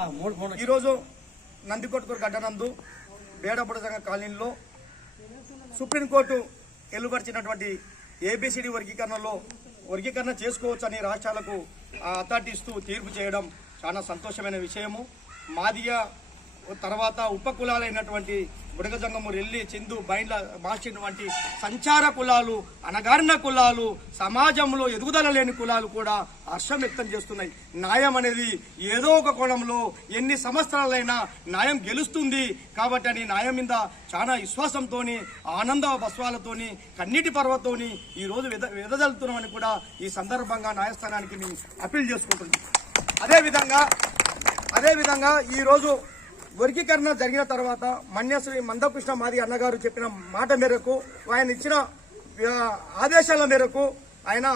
ఈరోజు నందికొట్కూరు గడ్డనందు బేడపడ సంఘ కాలనీలో సుప్రీంకోర్టు వెలువరిచినటువంటి ఏబిసిడి వర్గీకరణలో వర్గీకరణ చేసుకోవచ్చు అని రాష్ట్రాలకు ఆ, అథారిటీ ఇస్తూ తీర్పు చేయడం చాలా సంతోషమైన విషయము. మాదిగా తర్వాత ఉప కులాలైనటువంటి బుడగజంగము రెల్లి చిందు బైండ్ల మార్చిన వంటి సంచార కులాలు అనగారిన కులాలు సమాజంలో ఎదుగుదల లేని కులాలు కూడా హర్షం వ్యక్తం చేస్తున్నాయి. న్యాయం అనేది ఏదో ఒక కోణంలో ఎన్ని సంవత్సరాలైనా న్యాయం గెలుస్తుంది కాబట్టి అని న్యాయం మీద చాలా విశ్వాసంతోని ఆనంద బస్వాలతోని కన్నీటి పర్వతోని ఈరోజు వెద వెదజల్లుతున్నామని కూడా ఈ సందర్భంగా న్యాయస్థానానికి మేము అప్పీల్ చేసుకుంటున్నాం. అదేవిధంగా అదేవిధంగా ఈరోజు వర్గీకరణ జరిగిన తర్వాత మన్యశ్రీ మందకృష్ణ మాది అన్నగారు చెప్పిన మాట మేరకు ఆయన ఇచ్చిన ఆదేశాల మేరకు ఆయన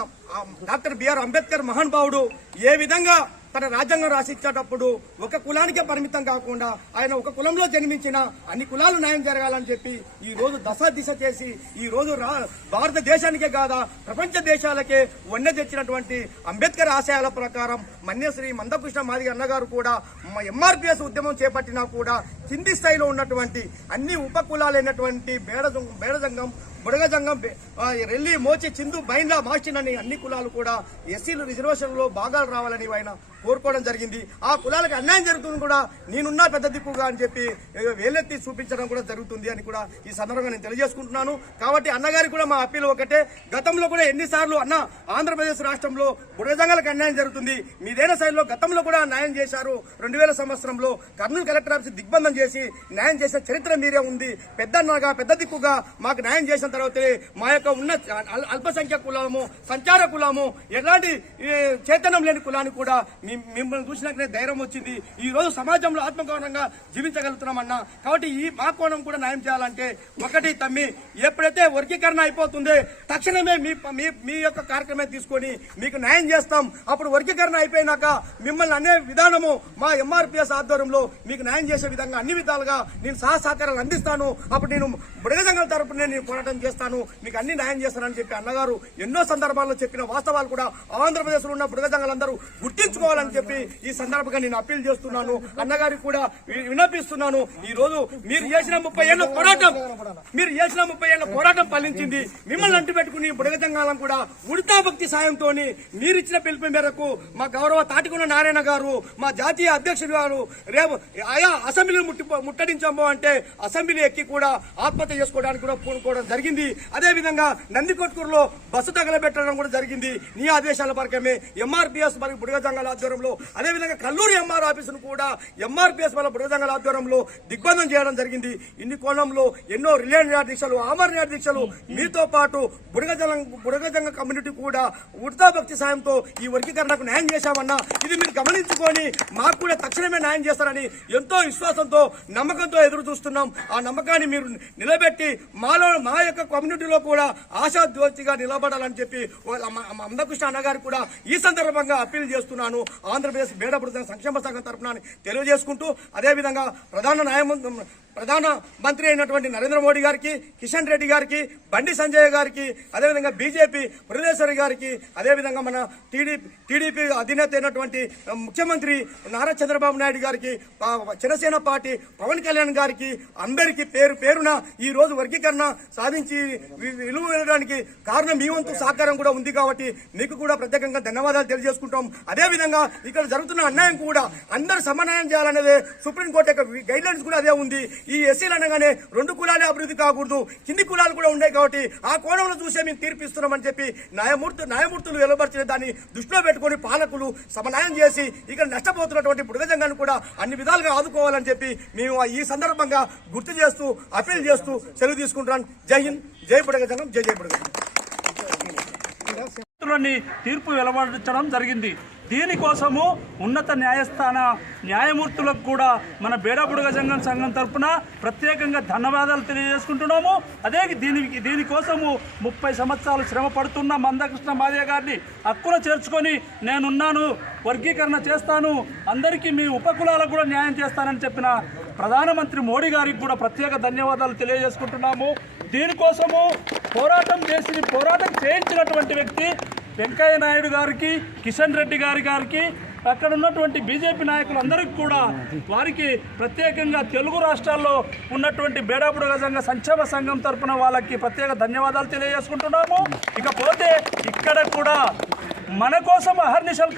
డాక్టర్ బిఆర్ అంబేద్కర్ మహానుభావుడు ఏ విధంగా తన రాజ్యాంగం రాసిచ్చేటప్పుడు ఒక కులానికే పరిమితం కాకుండా ఆయన ఒక కులంలో జన్మించిన అన్ని కులాలు న్యాయం జరగాలని చెప్పి ఈ రోజు దశ దిశ చేసి ఈ రోజు రా- భారతదేశానికే కాదా ప్రపంచ దేశాలకే వన్నె తెచ్చినటువంటి అంబేద్కర్ ఆశయాల ప్రకారం మన్యశ్రీ మందకృష్ణ మాదిగ అన్నగారు కూడా ఎంఆర్పిఎస్ ఉద్యమం చేపట్టినా కూడా కింది స్థాయిలో ఉన్నటువంటి అన్ని ఉప కులాలైనటువంటి బేడ బేడజంగం బుడగజంగం బె- రెల్లి మోచి చిందు బైండ్ల మాస్టిన్ అని అన్ని కులాలు కూడా ఎస్సీలు రిజర్వేషన్లో భాగాలు రావాలని ఆయన కోరుకోవడం జరిగింది. ఆ కులాలకు అన్యాయం జరుగుతుంది కూడా నేనున్నా పెద్ద దిక్కుగా అని చెప్పి వేలెత్తి చూపించడం కూడా జరుగుతుంది అని కూడా ఈ సందర్భంగా నేను తెలియజేసుకుంటున్నాను. కాబట్టి అన్నగారికి కూడా మా అప్పీలు ఒకటే. గతంలో కూడా ఎన్నిసార్లు అన్న ఆంధ్రప్రదేశ్ రాష్ట్రంలో బుడగజంగలకు అన్యాయం జరుగుతుంది. మీదైన శైలిలో గతంలో కూడా న్యాయం చేశారు. రెండు వేల సంవత్సరంలో కర్నూలు కలెక్టర్ ఆఫీస్ దిగ్బంధం చేసి న్యాయం చేసిన చరిత్ర మీరే ఉంది. పెద్దన్నగా పెద్ద దిక్కుగా మాకు న్యాయం చేసిన తర్వాత మా యొక్క ఉన్న అల్పసంఖ్య కులము సంచార కులము ఎలాంటి చేతనం చైతన్యం లేని కులాన్ని కూడా మిమ్మల్ని చూసినాకనే ధైర్యం వచ్చింది. ఈ రోజు సమాజంలో ఆత్మగౌరవంగా జీవించగలుగుతున్నామన్నా. కాబట్టి ఈ మా కోణం కూడా న్యాయం చేయాలంటే ఒకటి తమ్మి ఎప్పుడైతే వర్గీకరణ అయిపోతుందో తక్షణమే మీ మీ మీ యొక్క కార్యక్రమం తీసుకొని మీకు న్యాయం చేస్తాం. అప్పుడు వర్గీకరణ అయిపోయినాక మిమ్మల్ని అనే విధానము మా ఎంఆర్పిఎస్ ఆధ్వర్యంలో మీకు న్యాయం చేసే విధంగా అన్ని విధాలుగా నేను సహా సహకారాలు అందిస్తాను. అప్పుడు నేను బుడగ సంఘం తరపున నేను పోరాటం చేస్తాను మీకు అన్ని న్యాయం చేస్తానని చెప్పి అన్నగారు ఎన్నో సందర్భాల్లో చెప్పిన వాస్తవాలు కూడా ఆంధ్రప్రదేశ్లో ఉన్న బుడగ గుర్తించుకోవాలని చెప్పి ఈ సందర్భంగా నేను అప్పీల్ చేస్తున్నాను. అన్నగారికి కూడా వినపిస్తున్నాను విన్నపిస్తున్నాను. ఈ రోజు మీరు చేసిన ముప్పై ఏళ్ళ పోరాటం మీరు చేసిన ముప్పై ఏళ్ళ పోరాటం ఫలించింది. మిమ్మల్ని అంటుపెట్టుకుని పెట్టుకుని కూడా ఉడతా భక్తి సాయంతో మీరిచ్చిన పిలుపు మేరకు మా గౌరవ తాటికున్న నారాయణ గారు మా జాతీయ అధ్యక్షుడు గారు రేపు ఆయా అసెంబ్లీని ముట్టి ముట్టడించాము అంటే అసెంబ్లీ ఎక్కి కూడా ఆత్మహత్య చేసుకోవడానికి కూడా పూనుకోవడం జరిగింది. జరిగింది. అదేవిధంగా నందికొట్కూరులో బస్సు తగలబెట్టడం కూడా జరిగింది. నీ ఆదేశాల ప్రకారమే ఎంఆర్పిఎస్ మరియు బుడగ జంగాల ఆధ్వర్యంలో. అదేవిధంగా కల్లూరు ఎంఆర్ ఆఫీసును కూడా ఎంఆర్పిఎస్ వల్ల బుడగ జంగాల ఆధ్వర్యంలో దిగ్బంధం చేయడం జరిగింది. ఇన్ని కోణంలో ఎన్నో రిలయన్స్ దీక్షలు ఆమరణ దీక్షలు మీతో పాటు బుడగజంగ బుడగజంగ కమ్యూనిటీ కూడా ఉడతా భక్తి సాయంతో ఈ వర్గీకరణకు న్యాయం చేశామన్నా ఇది మీరు గమనించుకొని మాకు కూడా తక్షణమే న్యాయం చేస్తారని ఎంతో విశ్వాసంతో నమ్మకంతో ఎదురు చూస్తున్నాం ఆ నమ్మకాన్ని మీరు నిలబెట్టి మాలో మా యొక్క కమ్యూనిటీలో కూడా ఆశాద్యోతిగా నిలబడాలని చెప్పి అందకృష్ణ అన్నగారు కూడా ఈ సందర్భంగా అప్పీల్ చేస్తున్నాను. ఆంధ్రప్రదేశ్ బేడపడుతున్న సంక్షేమ సంఘం తరఫున తెలియజేసుకుంటూ అదేవిధంగా ప్రధాన న్యాయమూర్తి ప్రధాన మంత్రి అయినటువంటి నరేంద్ర మోడీ గారికి కిషన్ రెడ్డి గారికి బండి సంజయ్ గారికి అదేవిధంగా బీజేపీ పురంధేశ్వరి గారికి అదేవిధంగా మన టీడీపీ టీడీపీ అధినేత అయినటువంటి ముఖ్యమంత్రి నారా చంద్రబాబు నాయుడు గారికి జనసేన పార్టీ పవన్ కళ్యాణ్ గారికి అందరికీ పేరు పేరున ఈ రోజు వర్గీకరణ సాధించి విలువ వెళ్ళడానికి కారణం మీ వంతు సహకారం కూడా ఉంది కాబట్టి మీకు కూడా ప్రత్యేకంగా ధన్యవాదాలు తెలియజేసుకుంటాం. అదేవిధంగా ఇక్కడ జరుగుతున్న అన్యాయం కూడా అందరూ సమన్వయం చేయాలనేదే సుప్రీంకోర్టు యొక్క గైడ్ లైన్స్ కూడా అదే ఉంది. ఈ ఎస్సీలు అనగానే రెండు కులాలే అభివృద్ధి కాకూడదు కింది కులాలు కూడా ఉన్నాయి కాబట్టి ఆ కోణంలో చూసే మేము తీర్పిస్తున్నామని చెప్పి న్యాయమూర్తి న్యాయమూర్తులు వెలువరిచిన దాన్ని దృష్టిలో పెట్టుకొని పాలకులు సమన్వయం చేసి ఇక్కడ నష్టపోతున్నటువంటి బుడగజంగాన్ని కూడా అన్ని విధాలుగా ఆదుకోవాలని చెప్పి మేము ఈ సందర్భంగా గుర్తు చేస్తూ అపీల్ చేస్తూ సెలవు తీసుకుంటున్నాను జై హింద్ జై బుడగజంగం జై జై బుడగజంగం తీర్పు వెలువడించడం జరిగింది. దీనికోసము ఉన్నత న్యాయస్థాన న్యాయమూర్తులకు కూడా మన బేడాబుడుగ సంఘం సంఘం తరఫున ప్రత్యేకంగా ధన్యవాదాలు తెలియజేసుకుంటున్నాము. అదే దీనికి దీనికోసము ముప్పై సంవత్సరాలు శ్రమ పడుతున్న మందకృష్ణ మాదయ్య గారిని హక్కున చేర్చుకొని నేనున్నాను వర్గీకరణ చేస్తాను అందరికీ మీ ఉపకులాలకు కూడా న్యాయం చేస్తానని చెప్పిన ప్రధానమంత్రి మోడీ గారికి కూడా ప్రత్యేక ధన్యవాదాలు తెలియజేసుకుంటున్నాము. దీనికోసము పోరాటం చేసి పోరాటం చేయించినటువంటి వ్యక్తి వెంకయ్య నాయుడు గారికి కిషన్ రెడ్డి గారి గారికి అక్కడ ఉన్నటువంటి బీజేపీ నాయకులందరికీ కూడా వారికి ప్రత్యేకంగా తెలుగు రాష్ట్రాల్లో ఉన్నటువంటి బేడాపుడు సంఘ సంక్షేమ సంఘం తరపున వాళ్ళకి ప్రత్యేక ధన్యవాదాలు తెలియజేసుకుంటున్నాము. ఇకపోతే ఇక్కడ కూడా మన కోసం అహర్నిశలు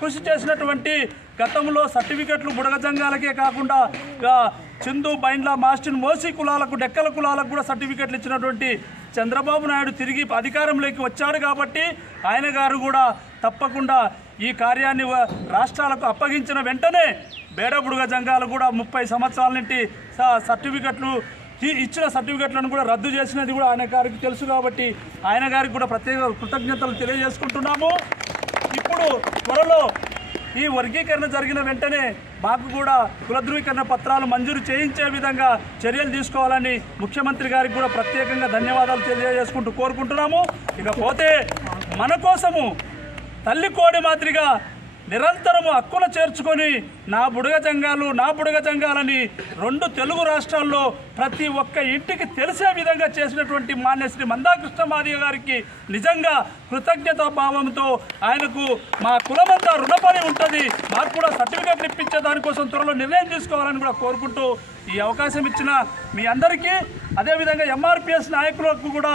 కృషి చేసినటువంటి గతంలో సర్టిఫికెట్లు బుడగ జంగాలకే కాకుండా చిందు బైండ్ల మాస్టిన్ మోసి కులాలకు డెక్కల కులాలకు కూడా సర్టిఫికెట్లు ఇచ్చినటువంటి చంద్రబాబు నాయుడు తిరిగి అధికారంలోకి వచ్చాడు కాబట్టి ఆయన గారు కూడా తప్పకుండా ఈ కార్యాన్ని రాష్ట్రాలకు అప్పగించిన వెంటనే బేడబుడుగ జంగాలు కూడా ముప్పై సంవత్సరాల నుండి సర్టిఫికెట్లు ఇచ్చిన సర్టిఫికెట్లను కూడా రద్దు చేసినది కూడా ఆయన గారికి తెలుసు కాబట్టి ఆయన గారికి కూడా ప్రత్యేక కృతజ్ఞతలు తెలియజేసుకుంటున్నాము. ఇప్పుడు త్వరలో ఈ వర్గీకరణ జరిగిన వెంటనే మాకు కూడా కుల ధృవీకరణ పత్రాలు మంజూరు చేయించే విధంగా చర్యలు తీసుకోవాలని ముఖ్యమంత్రి గారికి కూడా ప్రత్యేకంగా ధన్యవాదాలు తెలియజేసుకుంటూ కోరుకుంటున్నాము. ఇకపోతే మన కోసము తల్లి కోడి మాదిరిగా నిరంతరము హక్కున చేర్చుకొని నా బుడగ జంగాలు నా బుడగ జంగాలని రెండు తెలుగు రాష్ట్రాల్లో ప్రతి ఒక్క ఇంటికి తెలిసే విధంగా చేసినటువంటి మాన్య శ్రీ మందాకృష్ణ మాదిగ గారికి నిజంగా కృతజ్ఞతా భావంతో ఆయనకు మా కులమంతా రుణపడి ఉంటుంది. మాకు కూడా సర్టిఫికేట్ ఇప్పించే దానికోసం త్వరలో నిర్ణయం తీసుకోవాలని కూడా కోరుకుంటూ ఈ అవకాశం ఇచ్చిన మీ అందరికీ అదేవిధంగా ఎంఆర్పిఎస్ నాయకులకు కూడా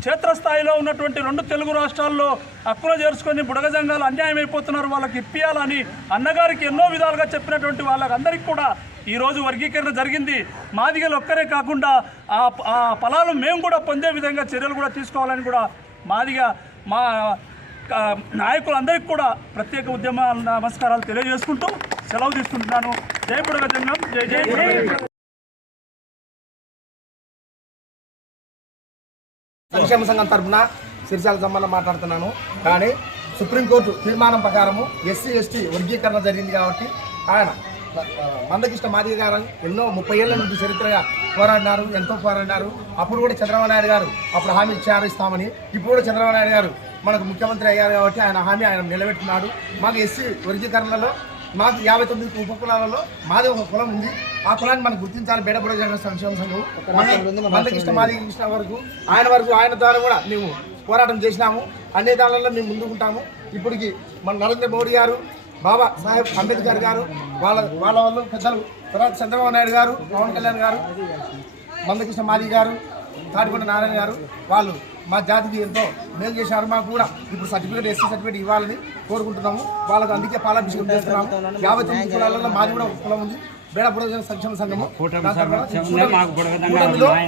క్షేత్రస్థాయిలో ఉన్నటువంటి రెండు తెలుగు రాష్ట్రాల్లో హక్కులు చేర్చుకొని బుడగజంగాలు అన్యాయం అయిపోతున్నారు వాళ్ళకి ఇప్పియాలని అన్నగారికి ఎన్నో విధాలుగా చెప్పినటువంటి వాళ్ళకందరికీ కూడా ఈరోజు వర్గీకరణ జరిగింది. మాదిగలు ఒక్కరే కాకుండా ఆ ఆ ఫలాలు మేము కూడా పొందే విధంగా చర్యలు కూడా తీసుకోవాలని కూడా మాదిగా మా నాయకులందరికీ కూడా ప్రత్యేక ఉద్యమ నమస్కారాలు తెలియజేసుకుంటూ సెలవు తీసుకుంటున్నాను. జై బుడగ జంగం సంక్షేమ సంఘం తరఫున సిరిసాల సంబంధం మాట్లాడుతున్నాను. కానీ సుప్రీంకోర్టు తీర్మానం ప్రకారము ఎస్సీ ఎస్టీ వర్గీకరణ జరిగింది కాబట్టి ఆయన మందకృష్ణ మాదిగ గారు ఎన్నో ముప్పై ఏళ్ళ నుంచి చరిత్రగా పోరాడినారు ఎంతో పోరాడినారు. అప్పుడు కూడా చంద్రబాబు నాయుడు గారు అప్పుడు హామీ ఇచ్చారు ఇస్తామని ఇప్పుడు కూడా చంద్రబాబు నాయుడు గారు మనకు ముఖ్యమంత్రి అయ్యారు కాబట్టి ఆయన హామీ ఆయన నిలబెట్టుకున్నాడు. మాకు ఎస్సీ వర్గీకరణలో మాకు యాభై తొమ్మిది ఉప కులాలలో మాది ఒక కులం ఉంది. ఆ కులాన్ని మనం గుర్తించాలి. బేడబుడ జన సంక్షేమ సంఘం. మందకృష్ణ మాది కృష్ణ వరకు ఆయన వరకు ఆయన ద్వారా కూడా మేము పోరాటం చేసినాము. అన్ని దానిలో మేము ముందుకుంటాము. ఇప్పటికి మన నరేంద్ర మోడీ గారు బాబా సాహెబ్ అంబేద్కర్ గారు వాళ్ళ వాళ్ళ వాళ్ళు పెద్దలు తర్వాత చంద్రబాబు నాయుడు గారు పవన్ కళ్యాణ్ గారు మందకృష్ణ మాది గారు తాటికొండ నారాయణ గారు వాళ్ళు మా జాతికి ఎంతో మేలు చేశారు మాకు కూడా. ఇప్పుడు సర్టిఫికేట్ ఎస్సీ సర్టిఫికేట్ ఇవ్వాలని కోరుకుంటున్నాము. వాళ్ళకు అందుకే పాలాభిషేకం చేస్తున్నాము. యాభై తొమ్మిది కులాలలో మాది కూడా ఒక కులం ఉంది. బేడ బుడగ సంక్షేమ సంఘము.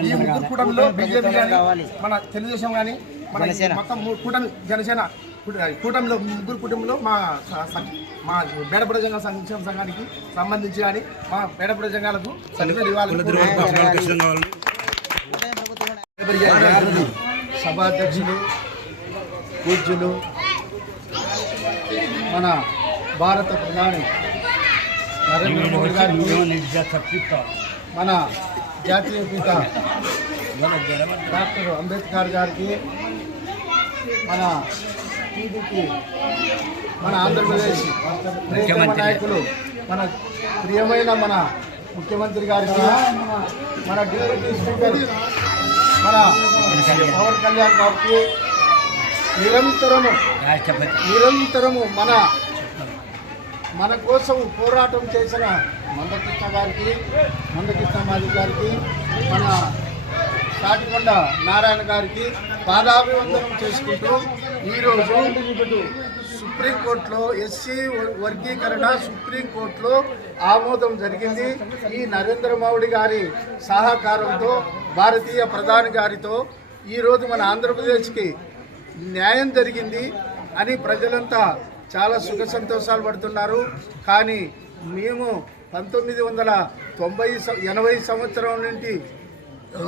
ఈ ముగ్గురు కూటమిలో బీజేపీ కానీ మన తెలుగుదేశం కానీ మన మొత్తం కూటమి జనసేన కూట- కూటమిలో ముగ్గురు కూటమిలో మా మా బేడపడ జంగ సంక్షేమ సంఘానికి సంబంధించి కానీ మా బేడపడ జంగాలకు సర్టిఫికేట్ ఇవ్వాలి సభాధ్యక్షులు పూజ్యులు మన భారత ప్రధాని నరేంద్ర మోడీ గారికి మన జాతీయ పిత డాక్టర్ అంబేద్కర్ గారికి మన టీడీపీ మన ఆంధ్రప్రదేశ్ నాయకులు మన ప్రియమైన మన ముఖ్యమంత్రి గారికి మన డిప్యూటీ స్పీకర్ మన పవన్ కళ్యాణ్ గారికి నిరంతరము నిరంతరము మన మన కోసం పోరాటం చేసిన మందకృష్ణ గారికి మందకృష్ణ మాది గారికి మన తాటికొండ నారాయణ గారికి పాదాభివందనం చేసుకుంటూ ఈరోజు సుప్రీంకోర్టులో ఎస్సీ వర్గీకరణ సుప్రీంకోర్టులో ఆమోదం జరిగింది. ఈ నరేంద్ర మోడీ గారి సహకారంతో భారతీయ ప్రధాని గారితో ఈరోజు మన ఆంధ్రప్రదేశ్కి న్యాయం జరిగింది అని ప్రజలంతా చాలా సుఖ సంతోషాలు పడుతున్నారు. కానీ మేము పంతొమ్మిది వందల తొంభై ఎనభై సంవత్సరం నుండి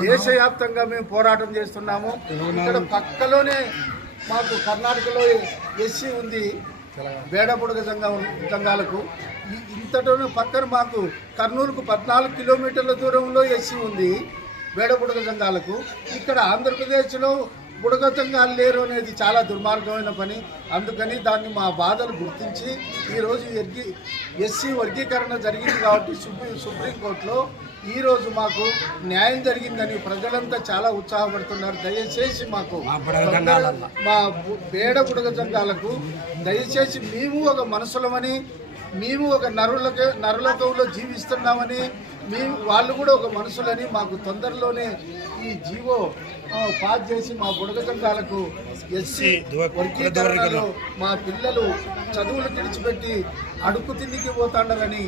దేశవ్యాప్తంగా మేము పోరాటం చేస్తున్నాము. ఇక్కడ పక్కలోనే మాకు కర్ణాటకలో ఎస్సీ ఉంది బేడబుడగ సంఘం సంఘాలకు ఈ- పక్కన మాకు కర్నూలుకు పద్నాలుగు కిలోమీటర్ల దూరంలో ఎస్సీ ఉంది. బేడబుడగ సంఘాలకు ఇక్కడ ఆంధ్రప్రదేశ్లో బుడగతంగా లేరు అనేది చాలా దుర్మార్గమైన పని. అందుకని దాన్ని మా బాధలు గుర్తించి ఈరోజు ఎర్గి ఎస్సీ వర్గీకరణ జరిగింది కాబట్టి సుప్రీం సుప్రీంకోర్టులో ఈరోజు మాకు న్యాయం జరిగిందని ప్రజలంతా చాలా ఉత్సాహపడుతున్నారు. దయచేసి మాకు మా బేడ బుడగ సంఘాలకు దయచేసి మేము ఒక మనుషులమని మేము ఒక నరులకే నరులకంలో జీవిస్తున్నామని మేము వాళ్ళు కూడా ఒక మనుషులని మాకు తొందరలోనే ఈ జీవో పాస్ చేసి మా బుడగ సంఘాలకు ఎస్సీ వర్గీకరణలో మా పిల్లలు చదువులు విడిచిపెట్టి అడుగు తిండికి పోతాండారని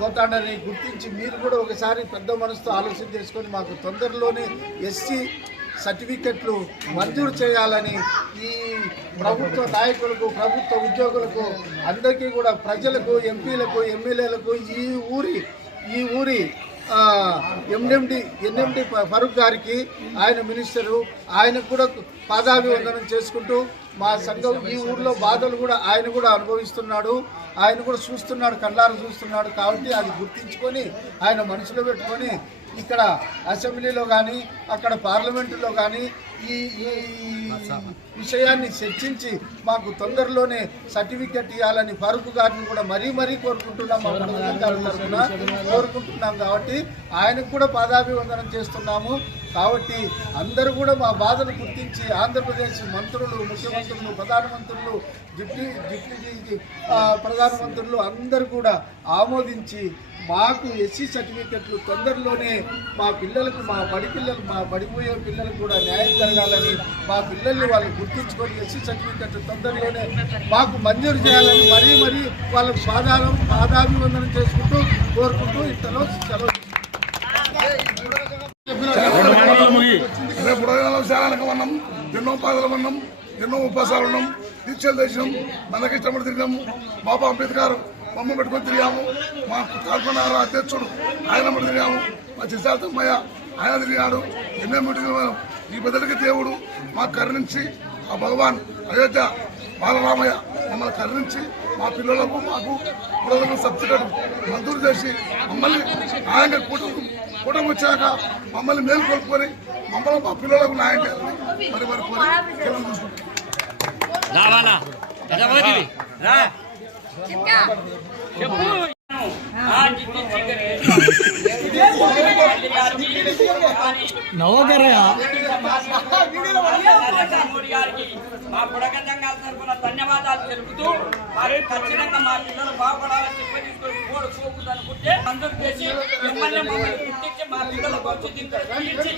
పోతాడని గుర్తించి మీరు కూడా ఒకసారి పెద్ద మనసుతో ఆలోచన చేసుకొని మాకు తొందరలోనే ఎస్సీ సర్టిఫికెట్లు మంజూరు చేయాలని ఈ ప్రభుత్వ నాయకులకు ప్రభుత్వ ఉద్యోగులకు అందరికీ కూడా ప్రజలకు ఎంపీలకు ఎమ్మెల్యేలకు ఈ ఊరి ఈ ఊరి ఎంఎండి ఎన్ఎండి ఫరూక్ గారికి ఆయన మినిస్టరు ఆయనకు కూడా పాదాభివందనం చేసుకుంటూ మా సంఘం ఈ ఊర్లో బాధలు కూడా ఆయన కూడా అనుభవిస్తున్నాడు. ఆయన కూడా చూస్తున్నాడు కళ్ళారు చూస్తున్నాడు కాబట్టి అది గుర్తించుకొని ఆయన మనసులో పెట్టుకొని ఇక్కడ అసెంబ్లీలో కానీ అక్కడ పార్లమెంటులో కానీ ఈ విషయాన్ని చర్చించి మాకు తొందరలోనే సర్టిఫికెట్ ఇవ్వాలని ఫరూక్ గారిని కూడా మరీ మరీ కోరుకుంటున్నాం మా ప్రభుత్వం గారి తరఫున. కోరుకుంటున్నాం కాబట్టి ఆయనకు కూడా పాదాభివందనం చేస్తున్నాము. కాబట్టి అందరూ కూడా మా బాధను గుర్తించి ఆంధ్రప్రదేశ్ మంత్రులు ముఖ్యమంత్రులు ప్రధానమంత్రులు డిప్యూటీ డిప్యూటీ ప్రధానమంత్రులు అందరూ కూడా ఆమోదించి మాకు ఎస్సీ సర్టిఫికెట్లు తొందరలోనే మా పిల్లలకు మా బడి పిల్లలు మా బడిపోయే పిల్లలకు కూడా న్యాయం జరగాలని మా పిల్లల్ని వాళ్ళు గుర్తించుకొని ఎస్సీ సర్టిఫికెట్ తొందరలోనే మాకు మంజూరు చేయాలని మరీ మరీ వాళ్ళకు పాదాలు పాదాభివందనం చేసుకుంటూ కోరుకుంటూ ఇంతలో సెలవు రేపు ఉదయం ఉన్నాం ఎన్నో పాదలు ఉన్నాం. ఎన్నో ఉపవాసాలు ఉన్నాం దీక్షలు తెచ్చినాం మనకి ఇష్టపడి తిరిగాము బాబా అంబేద్కర్ బొమ్మ పెట్టుకొని తిరిగాము. మా కాల్పనార అధ్యక్షుడు ఆయన పడి తిరిగాము. మా చిశాతమ్మయ్య ఆయన తిరిగాడు. ఎన్నో మీటింగ్ ఈ బదులకి దేవుడు మాకు కరుణించి ఆ భగవాన్ అయోధ్య బాలరామయ్య మమ్మల్ని కరుణించి మా పిల్లలకు మాకు పిల్లలకు సబ్సిడీ మంజూరు చేసి మమ్మల్ని న్యాయంగా కూటమి కూటమి వచ్చాక మమ్మల్ని మేలు కోరుకొని మమ్మల్ని మా పిల్లలకు న్యాయం చేయాలని మరి మరి కోరి గారికి మా బుడగంజంగాల తరఫున ధన్యవాదాలు తెలుపుతూ మరి ఖచ్చితంగా మా పిల్లలు బాగుపడాలని చెప్పి తీసుకొని కోడు పోకూడదు అనుకుంటే మంజూరు చేసి ఎమ్మెల్యే మమ్మల్ని గుర్తించి మా పిల్లల భవిష్యత్తు తీర్చి